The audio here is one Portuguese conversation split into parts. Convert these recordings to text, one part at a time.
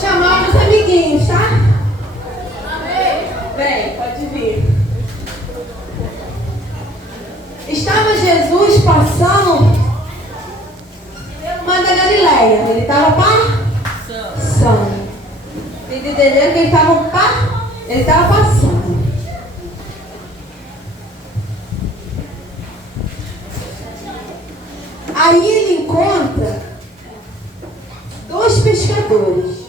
chamar os amiguinhos, tá? Vem, pode vir. Estava Jesus passando pelo mar da Galileia. Ele estava passando. Vocês entenderam que ele estava passando. Aí ele encontra dois pescadores.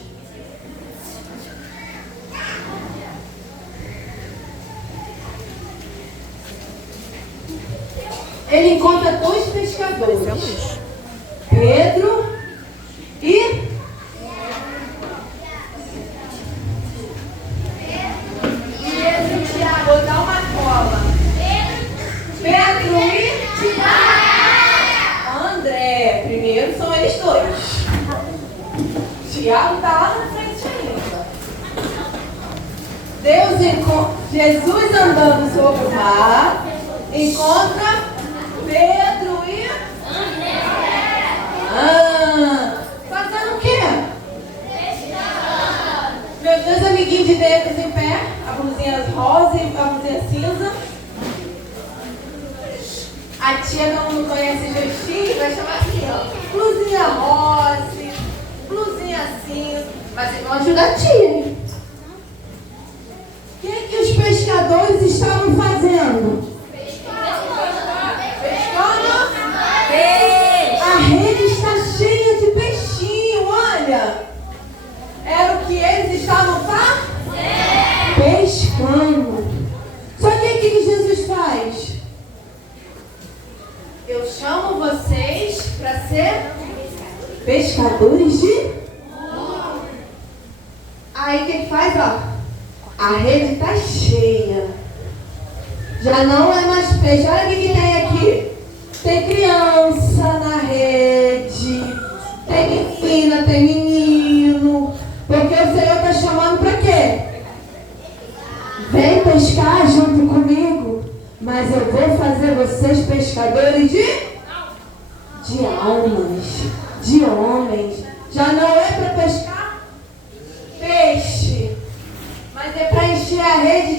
Ele encontra dois pescadores. Pedro e Tiago. Vou dar uma cola. Pedro e Tiago. André. Primeiro são eles dois. Tiago está lá na frente ainda. Jesus andando sobre o mar, encontra Pedro e André. Fazendo o quê? Meus dois amiguinhos de dentro em pé, a blusinha rosa e a blusinha cinza. A tia não conhece jeitinho, vai chamar assim, ó. Blusinha rosa, blusinha cinza. Mas eles vão ajudar a tia, hein? O que os pescadores estavam fazendo? A rede está cheia de peixinho, olha. Era o que eles estavam pescando. Só que o que Jesus faz? Eu chamo vocês para ser pescadores de... Aí o que faz, ó? A rede está cheia. Já não é mais peixe. Olha o que tem aqui. Tem criança na rede, tem menina, tem menino, porque o Senhor está chamando para quê? Vem pescar junto comigo, mas eu vou fazer vocês pescadores de almas, de homens. Já não é para pescar peixe, mas é para encher a rede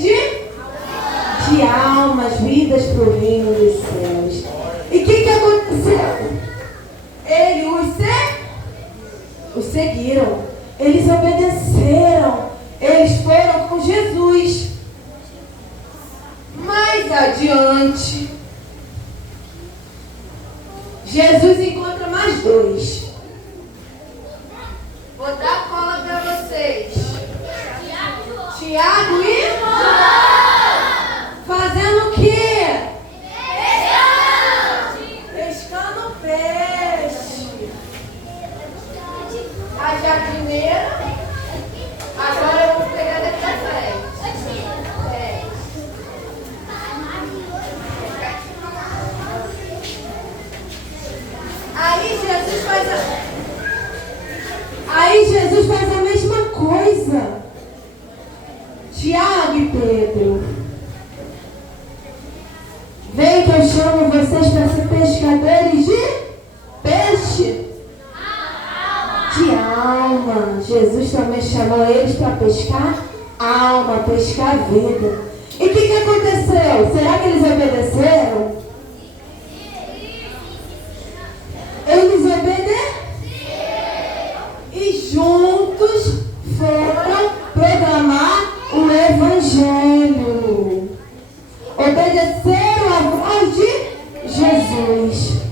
de almas, vidas para o reino dos céus. E o que aconteceu? Eles os seguiram. Eles obedeceram. Eles foram com Jesus. Mais adiante, Jesus encontra mais dois. Vou dar cola para vocês. Tiago e fazendo o quê? A jardineira. Agora eu vou pegar daqui da frente. Aí Jesus faz a mesma coisa. Tiago e Pedro, vem que eu chamo vocês para ser pescadores de peixe. De alma. Jesus também chamou eles para pescar alma, pescar vida. E o que aconteceu? Será que eles obedeceram? Eles obedeceram. E juntos foram proclamar o Evangelho. Obedeceram a voz de Jesus.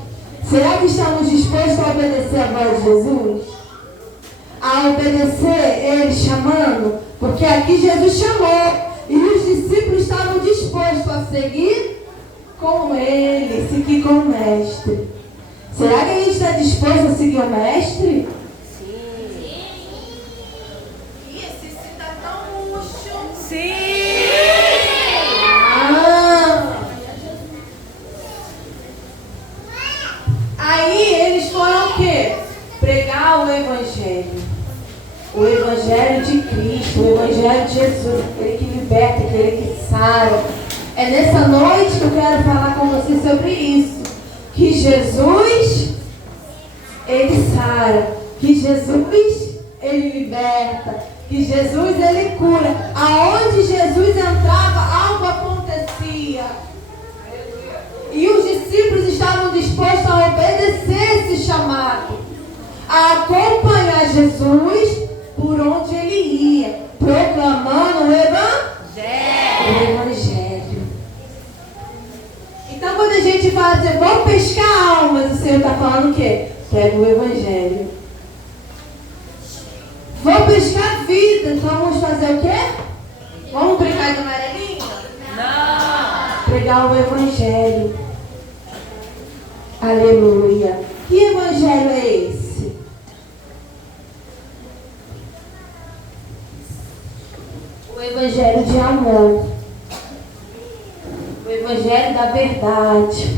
Será que estamos dispostos a obedecer a voz de Jesus? A obedecer ele chamando, porque aqui Jesus chamou e os discípulos estavam dispostos a seguir com ele, seguir com o mestre. Será que a gente está disposto a seguir o mestre? Sim. Esse está tão murcho. Sim. Aí eles foram o quê? Pregar o Evangelho. O Evangelho de Cristo, o Evangelho de Jesus, aquele que liberta, aquele que sara. É nessa noite que eu quero falar com você sobre isso. Que Jesus, ele sara. Que Jesus, ele liberta, que Jesus, ele cura. Aonde Jesus entrava, algo acontecia. E os discípulos estavam dispostos a obedecer esse chamado, a acompanhar Jesus por onde ele ia, proclamando o Evangelho. Então, quando a gente fala assim, vou pescar almas, o Senhor está falando o quê? Pega o Evangelho. Vou pescar vida, então vamos fazer o quê? Vamos brincar de amarelinho? Não! Pregar o Evangelho. Aleluia. Que Evangelho é esse? O Evangelho de amor. O Evangelho da verdade.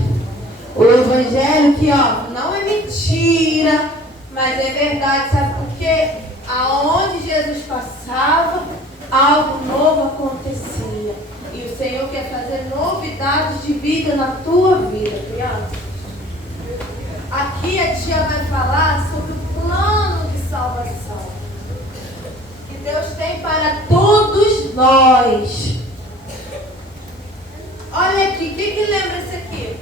O Evangelho que, não é mentira, mas é verdade. Sabe por quê? Aonde Jesus passava, algo novo acontecia. E o Senhor quer fazer novidades de vida na tua vida, criança. Aqui a tia vai falar sobre o plano de salvação que Deus tem para todos nós. Olha aqui, o que lembra isso aqui?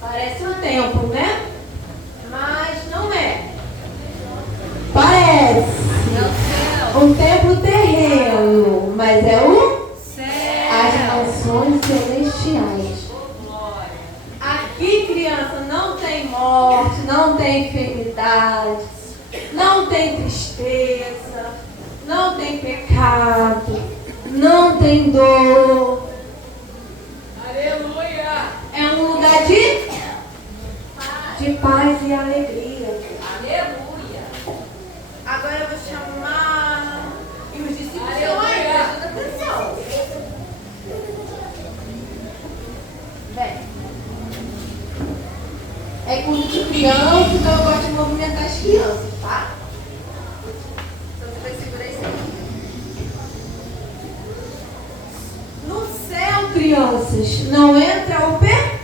Parece um templo, né? Mas não é. Parece um templo terreno, mas é o céu. As mansões celestiais. Aqui, criança, não tem morte, não tem enfermidade, não tem tristeza, não tem pecado, não tem dor. Aleluia! É um lugar de paz e alegria. Aleluia! Agora eu vou chamar. E os discípulos estão aí, prestando atenção. Vem. É culto de criança, então eu gosto de movimentar as crianças, tá? Então você vai segurar isso aqui. No céu, crianças, não entra o pecado.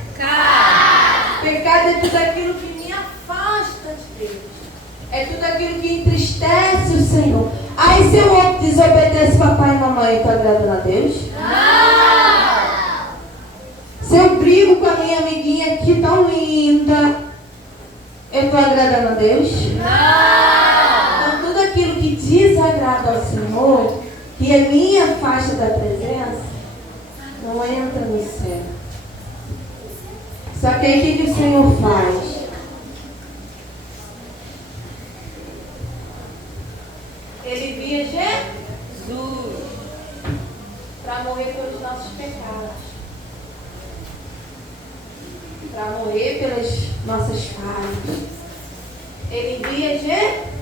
Pecado é tudo aquilo que me afasta de Deus. É tudo aquilo que entristece o Senhor. Aí se eu desobedeço papai e mamãe, eu estou agradando a Deus? Não! Se eu brigo com a minha amiguinha aqui tão linda, eu estou agradando a Deus? Não! Então tudo aquilo que desagrada ao Senhor, que é minha faixa da presença, não entra no céu. Só que aí o que o Senhor faz? Ele via Jesus para morrer pelos nossos pecados, para morrer pelas nossas falhas. Ele via Jesus.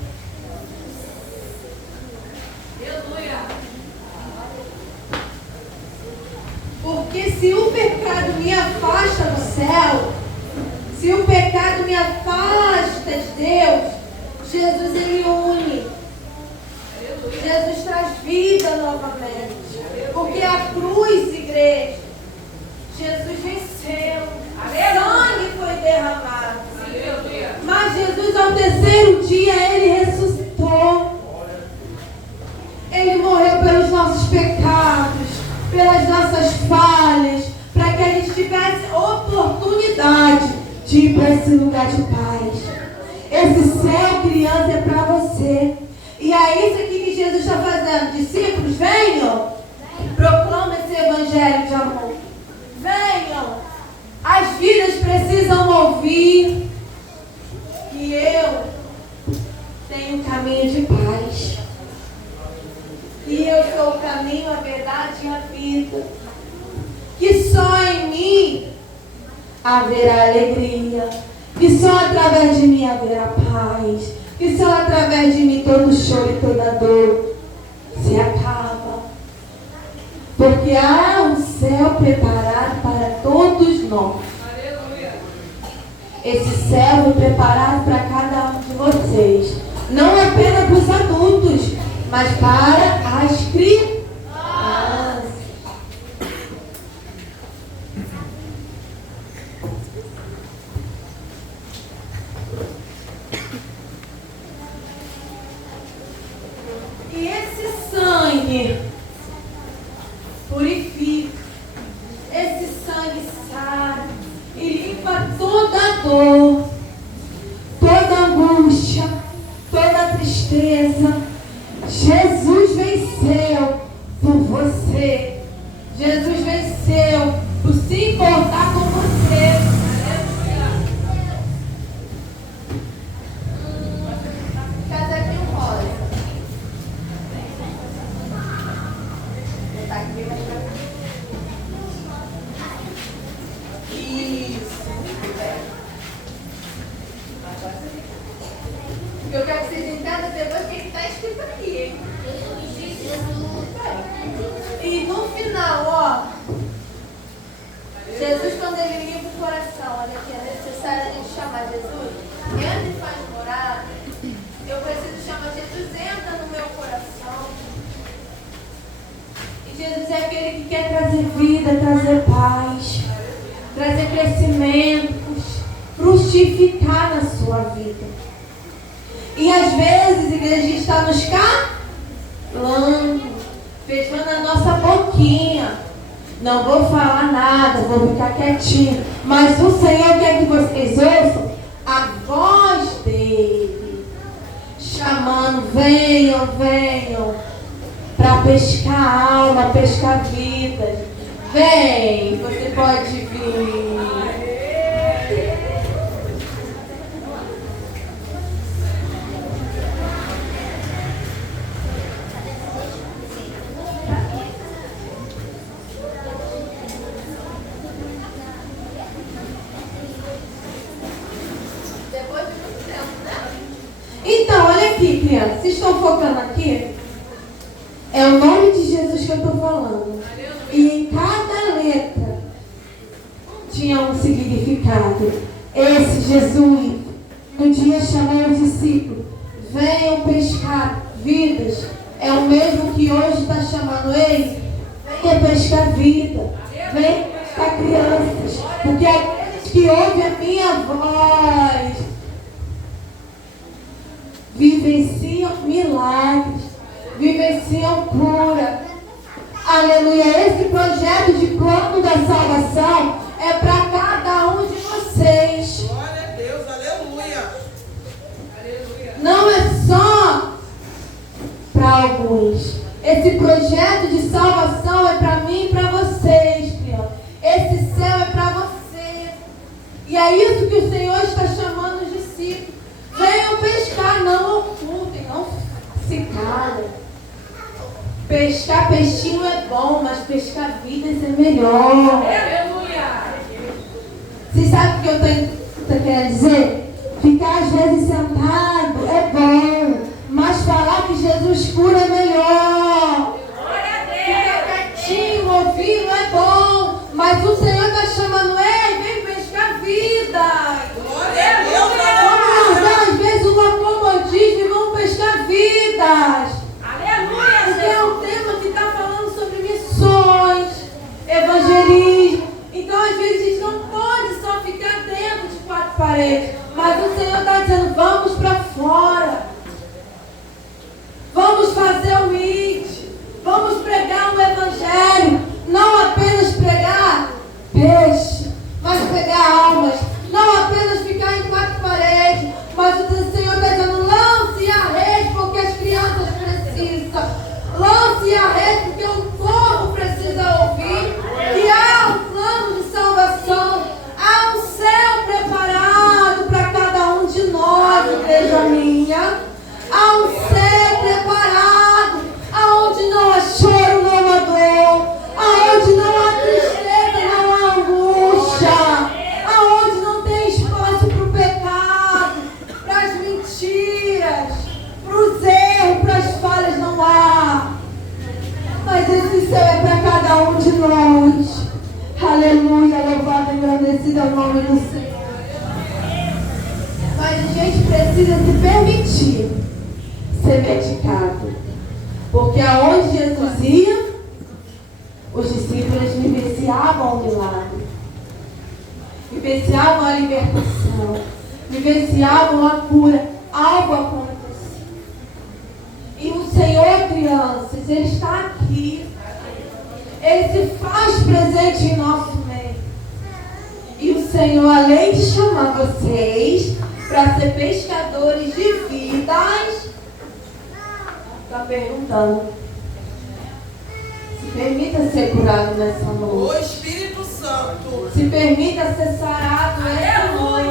Aleluia. Porque se o pecado me afasta do céu, se o pecado me afasta de Deus, Jesus ele une. Jesus traz vida novamente. Porque a cruz, igreja, Jesus venceu. Sangue foi derramado. Mas Jesus, ao terceiro dia, ele ressuscitou. Ele morreu pelos nossos pecados, pelas nossas falhas, para que a gente tivesse oportunidade de ir para esse lugar de paz. Esse céu, criança, é para você. E é isso aqui que Jesus está fazendo. Discípulos, venham. Proclama esse evangelho de amor. Venham. As vidas precisam ouvir que eu tenho um caminho de paz. Que eu sou o caminho, a verdade e a vida. Que só em mim haverá alegria. Que só através de mim haverá paz. Que só através de mim todo choro e toda dor se acaba. Porque há um céu preparado para todos nós. Aleluia. Esse céu foi preparado para cada um de vocês. Não apenas para os adultos, mas para as crianças. sangue purifica, esse sangue sara e limpa toda dor, toda angústia, toda tristeza. Jesus venceu por você. Jesus venceu por se importar com você. Cadê aqui o rosa? Tá aqui, vai ficar. Isso. Eu quero que vocês entendam depois o que está escrito aqui, hein? E no final, ó, Jesus, quando ele limpa o coração, olha aqui, é necessário a gente chamar Jesus. Entra e faz morada. Eu preciso chamar Jesus, entra no meu coração. E Jesus é aquele que quer trazer vida, trazer paz, trazer crescimento, frutificar na sua vida. E às vezes, igreja, a gente está nos calando, fechando a nossa boquinha. Não vou falar nada, vou ficar quietinho. Mas o Senhor quer que vocês ouçam a voz dele, chamando, venham, venham, para pescar a alma, pescar vidas. Vem, você pode vir. Então, olha aqui, crianças, vocês estão focando aqui? É o nome de Jesus que eu estou falando. E em cada letra tinha um significado. Esse Jesus, um dia chamou os discípulos, venham pescar vidas. É o mesmo que hoje está chamando eles, venha pescar vida, venha pescar crianças. Porque aqueles que ouvem a minha voz vivenciam milagres, vivenciam cura. Aleluia. Esse projeto de plano da salvação é para cada um de vocês. Glória a Deus, aleluia. Não é só para alguns. Esse projeto de salvação é para mim e para vocês, crianças. Esse céu é para você. E é isso que o Senhor está chamando os discípulos. Venham pescar, não ocultem, não se calem. Pescar peixinho é bom, mas pescar vidas é melhor. Aleluia. Você sabe o que eu quero dizer? Ficar às vezes sentado é bom, mas falar que Jesus cura é melhor. Ficar quietinho, ouvindo é bom, mas o Senhor está chamando, ei, vem pescar vidas. Glória a Deus, Vamos usar às vezes o acomodismo e vamos pescar vidas. aleluia. Porque é um tema que está falando sobre missões, evangelismo. Então às vezes a gente não pode só ficar dentro de quatro paredes. Mas o Senhor está dizendo, vamos para fora. Vamos fazer o IT. Vamos pregar o evangelho. Não apenas pregar peixe, mas pregar almas. Não apenas ficar em quatro paredes, mas o Senhor está dizendo, lance a rede porque as crianças precisam. Lance a rede porque o povo precisa ouvir. E há um plano de salvação. Há um céu preparado para cada um de nós, igreja minha. Há um céu preparado, aonde não há choro, não há dor, aonde não há tristeza, não há angústia, aonde não tem espaço para o pecado, para as mentiras, para os erros, para as falhas, não há. Mas esse céu é para cada um de nós. Aleluia, louvado e agradecido é o nome do Senhor. Mas a gente precisa se permitir ser medicado. Porque aonde Jesus ia, os discípulos vivenciavam o milagre. Vivenciavam a libertação. Vivenciavam a cura. Algo acontecia. E o Senhor, crianças, Ele está aqui. presente em nosso meio. E o Senhor, além de chamar vocês para ser pescadores de vidas, está perguntando: se permita ser curado nessa noite. O Espírito Santo. Se permita ser sarado nessa noite.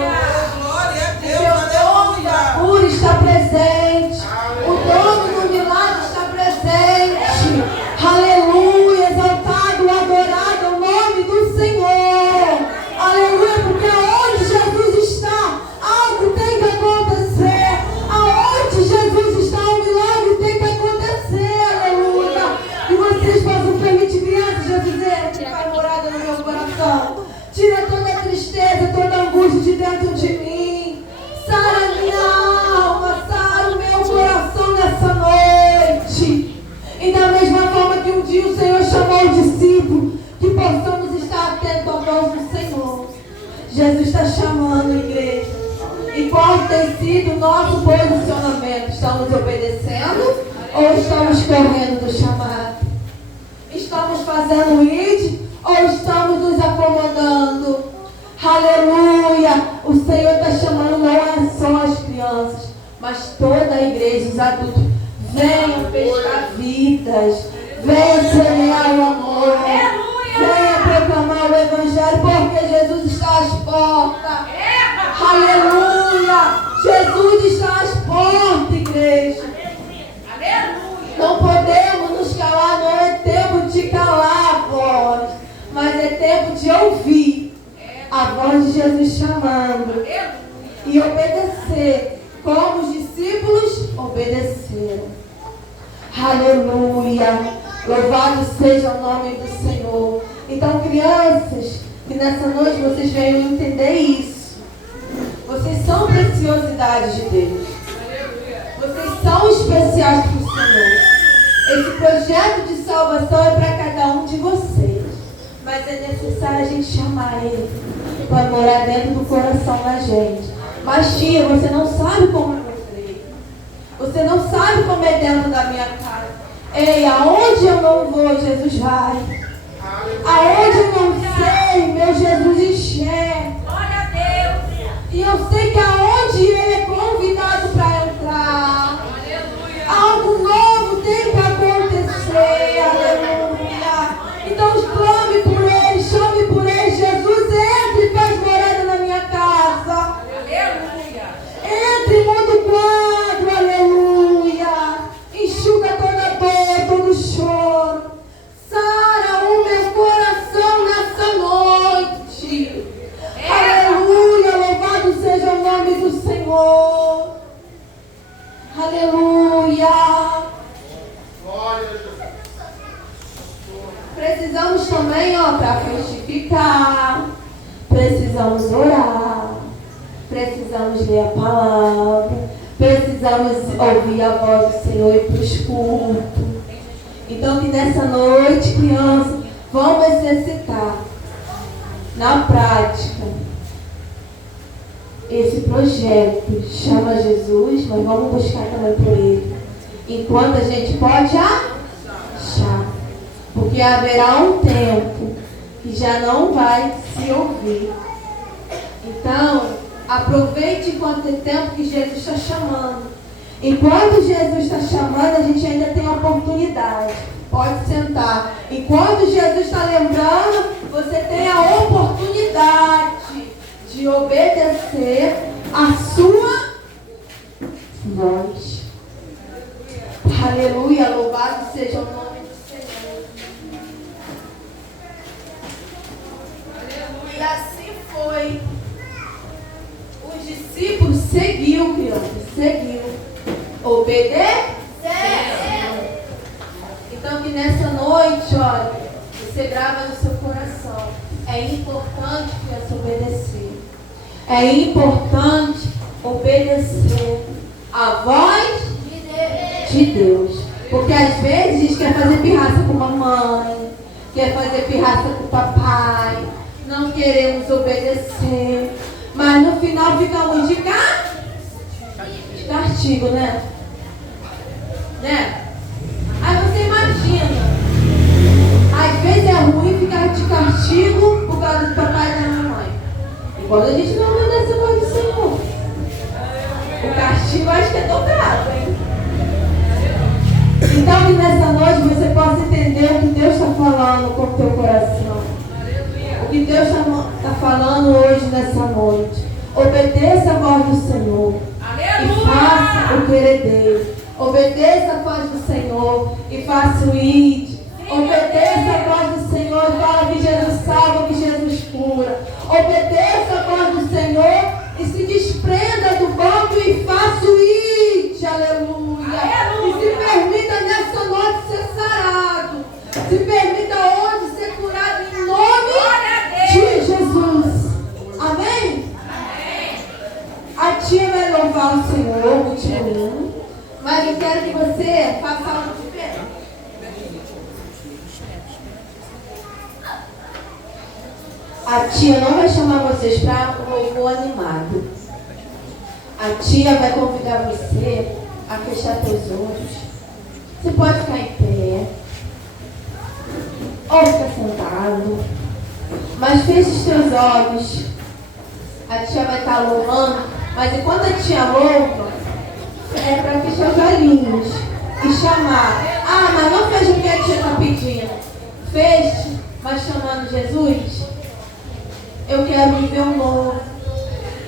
Glória a Deus. Porque o dono da cura está presente. O dono do milagre está presente. Aleluia. Exaltado, adorado é o nome do Senhor. Aleluia. Porque aonde Jesus está, algo tem que acontecer. Aonde Jesus está, um milagre tem que acontecer. Aleluia. E vocês possam permitir, crianças, já dizer que vai morada no meu coração. Tira toda a tristeza, toda a angústia de dentro de mim. Sara a minha alma, sara o meu coração nessa noite. E da mesma forma que um dia o Senhor chamou o discípulo, que possamos estar atentos à voz do Senhor. Jesus está chamando a igreja. E qual tem sido o nosso posicionamento? Estamos obedecendo ou estamos correndo do chamado? Estamos fazendo o ID ou estamos nos acomodando? Aleluia! O Senhor está chamando não é só as crianças, mas toda a igreja, os adultos. Venham pescar vidas. Venham semear o amor. Venham proclamar o Evangelho, porque Jesus está às portas. Aleluia! Jesus está às portas, igreja. Não podemos nos calar, não é tempo de calar a voz, mas é tempo de ouvir a voz de Jesus chamando e obedecer, como os discípulos obedeceram. Aleluia! Louvado seja o nome do Senhor. Então, crianças, que nessa noite vocês venham entender isso. Vocês são preciosidades de Deus. Vocês são especiais para o Senhor. Esse projeto de salvação é para cada um de vocês. Mas é necessário a gente chamar Ele para morar dentro do coração da gente. Mas tia, você não sabe como eu creio. Você não sabe como é dentro da minha casa. Ei, aonde eu não vou, Jesus vai. Aonde eu não sei, meu Jesus enxerga. Glória a Deus. E eu sei que aonde Ele é convidado para entrar, algo novo tem que acontecer. Aleluia. Então clame por Ele, chame por Ele. Jesus, entre e faz morada na minha casa. Aleluia. Entre e muda o quadro. Aleluia. Enxuga toda dor, todo choro. Sara o meu coração nessa noite. Aleluia. Louvado seja o nome do Senhor. Aleluia. Precisamos também, para frutificar. Precisamos orar. Precisamos ler a palavra. Precisamos ouvir a voz do Senhor e para os cultos. Então que nessa noite, crianças, vamos exercitar na prática esse projeto. Chama Jesus, mas vamos buscar também por Ele. Enquanto a gente pode achar. Porque haverá um tempo que já não vai se ouvir. Então, aproveite enquanto é tempo que Jesus está chamando. Enquanto Jesus está chamando, a gente ainda tem oportunidade. Pode sentar. Enquanto Jesus está lembrando, você tem a oportunidade de obedecer a sua voz. Aleluia, louvado seja o nome do Senhor. E assim foi. Os discípulos seguiu, crianças, seguiu. Obedeceu. Então que nessa noite, olha, você grava no seu coração. É importante, criança, obedecer. É importante obedecer a voz de Deus. Porque às vezes a gente quer fazer pirraça com a mamãe, quer fazer pirraça com o papai, não queremos obedecer. Mas no final ficamos de castigo, né? Aí você imagina, às vezes é ruim ficar ficar de castigo por causa do papai e da mamãe. E quando a gente não obedece a voz do Senhor, o castigo acho que é dobrado, hein? Então que nessa noite você possa entender o que Deus está falando com o teu coração. O que Deus está falando hoje nessa noite. Obedeça a voz do Senhor. E faça o querer dele. Obedeça a voz do Senhor e faça o id. Obedeça a voz do Senhor e fala que Jesus salva, que Jesus cura. Obedeça a voz do Senhor e se desprenda do banco e faça o id. Aleluia. E se permita nessa noite ser sarado. Se permita hoje ser curado em nome de Jesus. Amém? A tia vai louvar o Senhor, o tio, mas eu quero que você faça algo diferente. A tia não vai chamar vocês para um louvor animado. A tia vai convidar você a fechar seus olhos. Você pode ficar em pé ou ficar sentado, mas feche os seus olhos. A tia vai estar louvando, mas enquanto a tia louva, é para fechar os olhinhos e chamar. Ah, mas não feche o que a tia está pedindo. Feche, mas chamando Jesus. Eu quero viver um novo.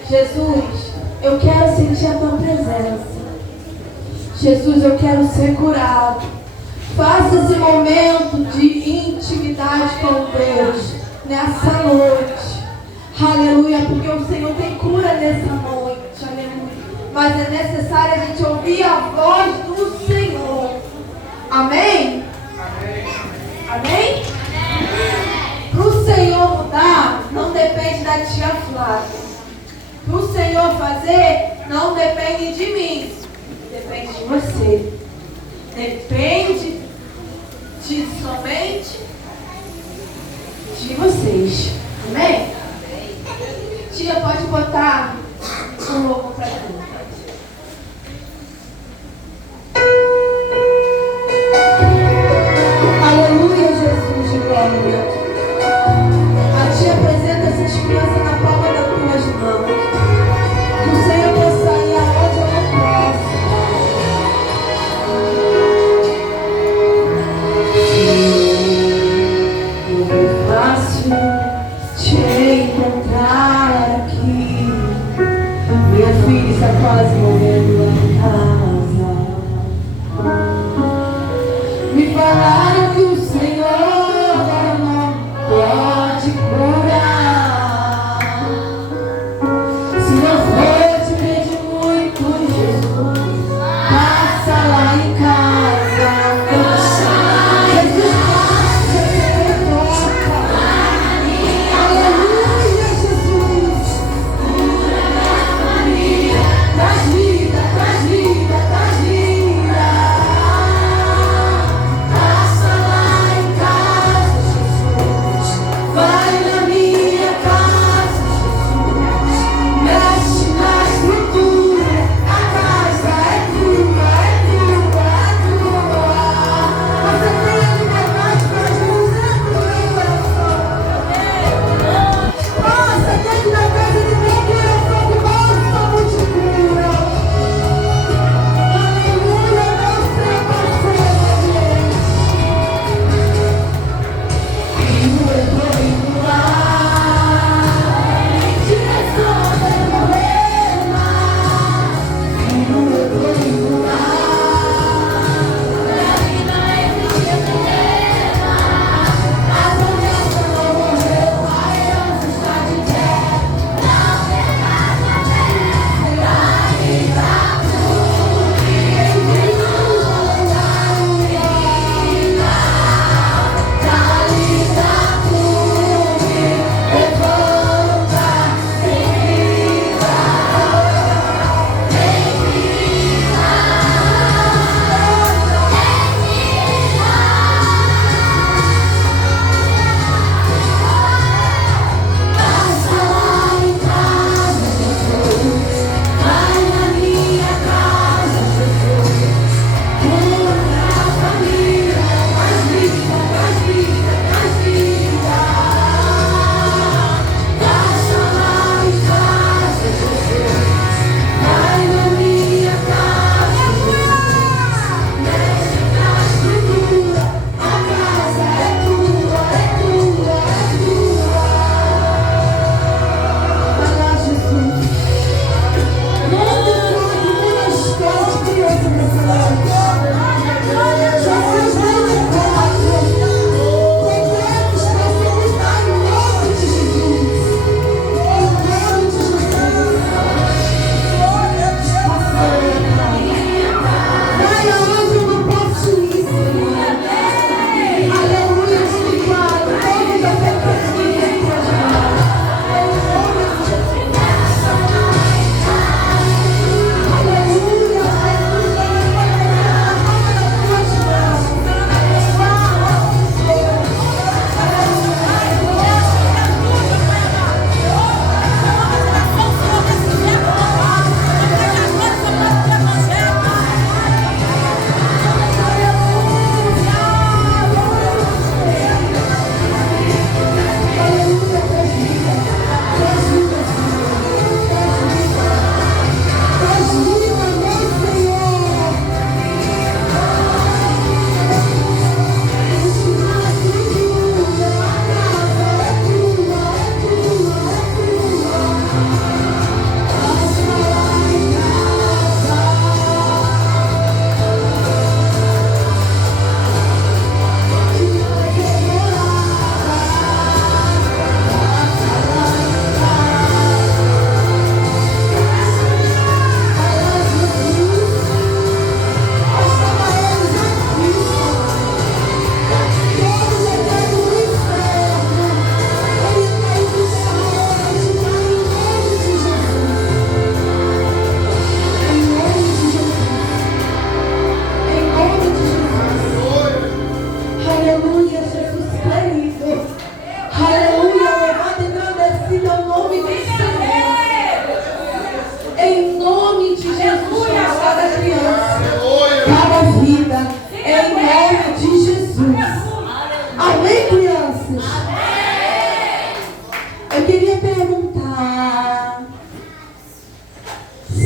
Jesus, eu quero sentir a tua presença. Jesus, eu quero ser curado. Faça esse momento de intimidade com Deus nessa noite. Aleluia, porque o Senhor tem cura nessa noite. Aleluia. Mas é necessário a gente ouvir a voz do Senhor. Amém? Amém? Para o Senhor mudar, não depende da tia Flávia. Para o Senhor fazer, não depende de mim. Depende de você. Depende